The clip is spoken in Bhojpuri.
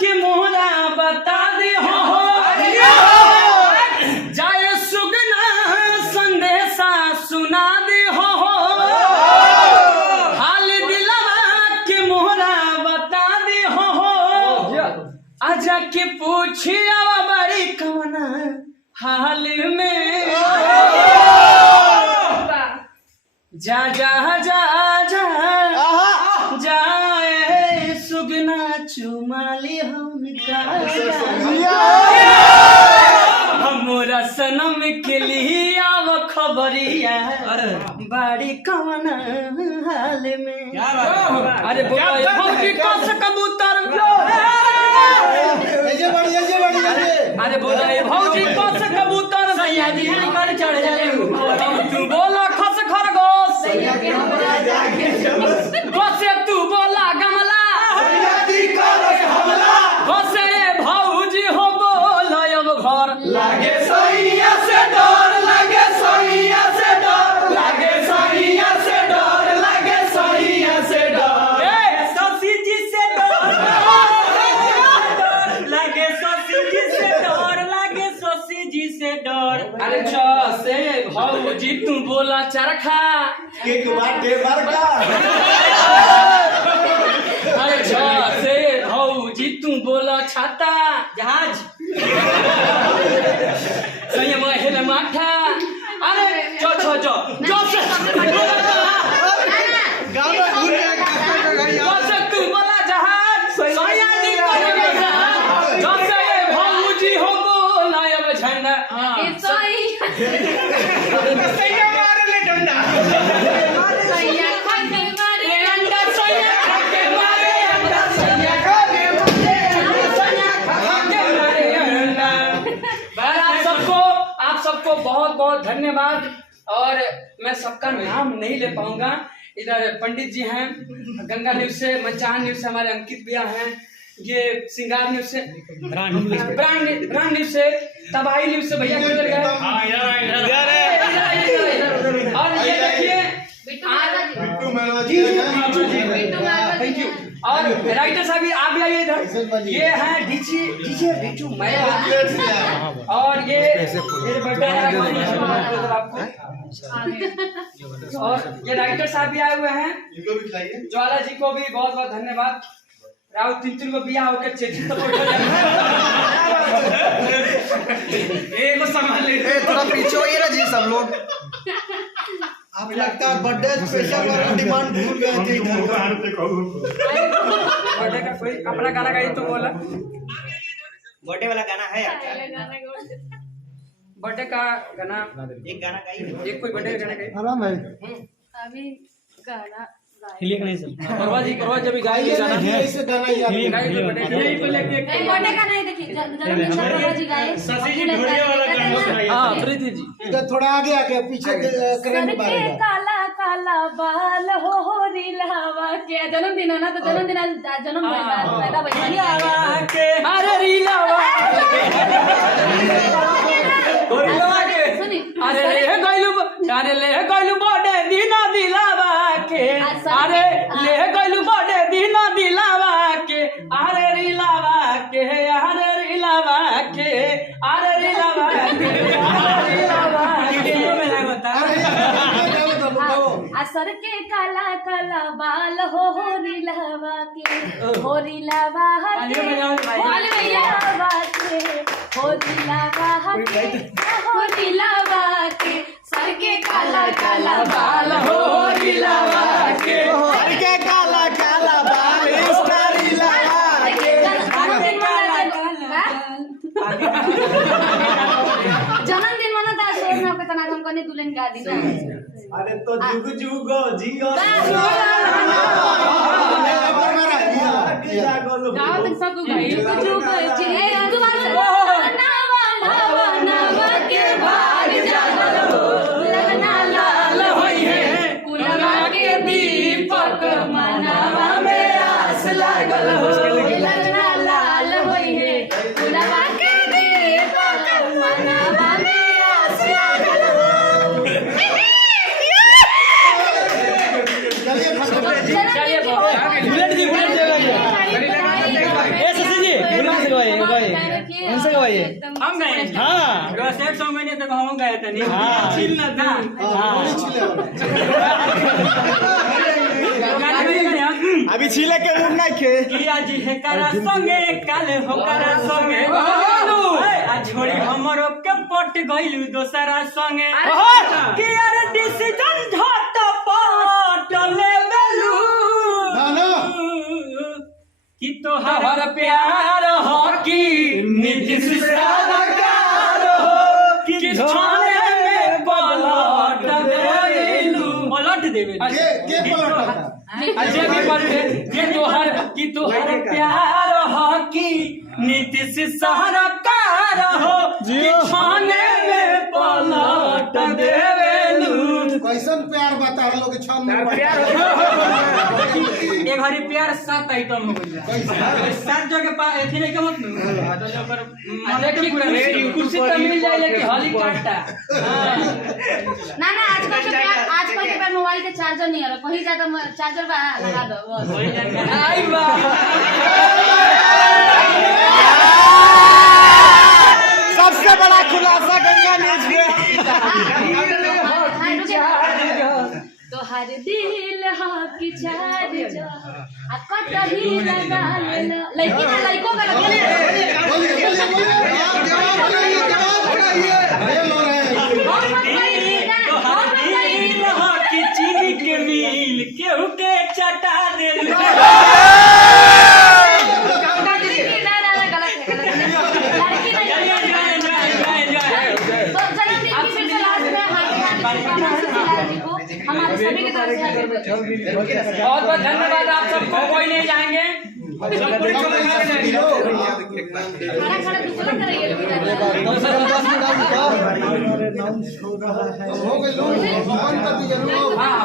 के मोहरा बता दे हो जाए सुगना संदेशा सुना दे हो हाल दिलवा के मोहरा बता दे हो आजा के पूछिया बड़ी कवना हाल में जा जा जा जा जाए सुगना चुमाली हमरा सनम के लिए आव खबरिया बाड़ी कवन हाल में अरे भौजी कस कबूतर अरे बोला भौजी कस कबूतर सैया जी कर चढ़ जाए तू बोला खस खरगोश गोसे तू बोला गमला गोसे भौजी हो बोल अब घर लागे सैया से डर लागे सैया से डर लागे सैया से डर लागे सैया से डर शशि जी से डर लागे शशि जी से डर लागे शशि जी से डर अरे से भौजी तू बोला चरखा एक बाटे बरका अरे से भौजी तू बोला छाता जहाज सही महल माठा अरे जो से तू बोला जहाज सैया जी जो से भौजी हो बोला अब झंडा सैया मारे ले डंडा सैया खाके मारे अंडा सैया खाके मारे अंडा सैया खाके मारे अंडा आप सबको बहुत बहुत धन्यवाद और मैं सबका नाम नहीं ले पाऊंगा इधर पंडित जी हैं गंगा न्यूज से मंचान न्यूज से हमारे अंकित भैया हैं ये सिंगार न्यूज से ब्रांड न्यूज से तबाही न्यूज से भैया किधर गए और ये देखिए थैंक यू और राइटर साहब आप भी आइए इधर ये हैं डीजे बिट्टू मैया और ये आपको और ये राइटर साहब भी आए हुए हैं ज्वाला जी को भी बहुत बहुत धन्यवाद राहुल तीन को बिया होकर चेची तो एक संभाल ले थोड़ा पीछे होइए ना जी सब लोग आप लगता है बर्थडे स्पेशल वाला डिमांड भूल गए थे इधर बर्थडे का कोई अपना गाना गाइए तो बोला बर्थडे वाला गाना है बर्थडे का गाना एक गाना गाइए एक कोई बर्थडे का गाना गाइए आराम है अभी गाना करवा जब गाइए गाना ऐसे गाना याद गाइए बर्थडे को लेके बर्थडे का नहीं देखिए जन्मदिन करवा जी गाए शशि जी ढोलिया वाला गाना सुनाइए हां प्रीति जी इधर थोड़ा आगे पीछे करंट सर के मारेगा काला काला बाल हो रिलावा के जन्मदिन है ना तो जन्मदिन जन्म पैदा भइया के अरे रीलावा सुनी अरे ले गइलू बर्थडे दीना दिलावा के अरे ले गइलू बर्थडे दीना दिलावा के अरे रीलावा के अरे रीलावा के अरे रीलावा के अरे रीलावा के मेरा बता सर के काला काला बाल हो रिलावा के हो रिलावा के हो रिलावा के सर के काला काला बाल हो रिलावा के सर के काला काला बाल स्टारी लगा के जन्मदिन मनाता सोच में आपके तना हम कने दुल्हन गा दी ना अरे तो जुग जुग जियो गाओ तक सब गाई जुग जुग जी दुबारा नावा नावा नावा के भाग जागल हो लगना लाल होई है कुलवा के दीपक मनावा में आस लागल हो लगना लाल होई है कुलवा के दीपक मनावा में आस लागल हो बुलेट जी भाई हम गए हाँ सेट सॉन्ग में तक हम गए थे नहीं हाँ। चिल ना था अभी छिले के मुंह नहीं खे किया जी है करा संगे काले हो करा संगे आ छोड़ी हमरो के पट गइलू दोसरा संगे किया रे डिसीजन झट पट लेबलू कि तोहर प्यार हो कि नीतीश सरकार हो कि छाने में पलट देवेलू पलट देवेलू अजय भी पलटे ये तोहर कि तोहर प्यार हो कि नीतीश सरकार हो कि छाने में पलट देवेलू कैसन प्यार बता रहे लोग छन एक हरी प्यार 7 आइटम हो गइल 7 जगह एथी नहीं के मत तो ओकर देखी कुर्सी तो मिल जाए लेकिन हली काटता ना ना आजकल के मोबाइल के चार्जर नहीं है कहीं ज्यादा चार्जर लगा दो बस आई बा सबसे बड़ा खुलासा गंगा न्यूज तो हर दिल हा की चार जा आ कटही लगा लेला लड़की ना लड़को का लगे चीनी के मिल केहू के चटा दे हमारे सभी की तरफ से बहुत बहुत धन्यवाद आप सबको कोई नहीं जाएंगे खड़ा खड़ा दूसरा करेंगे हो गए लोग हाँ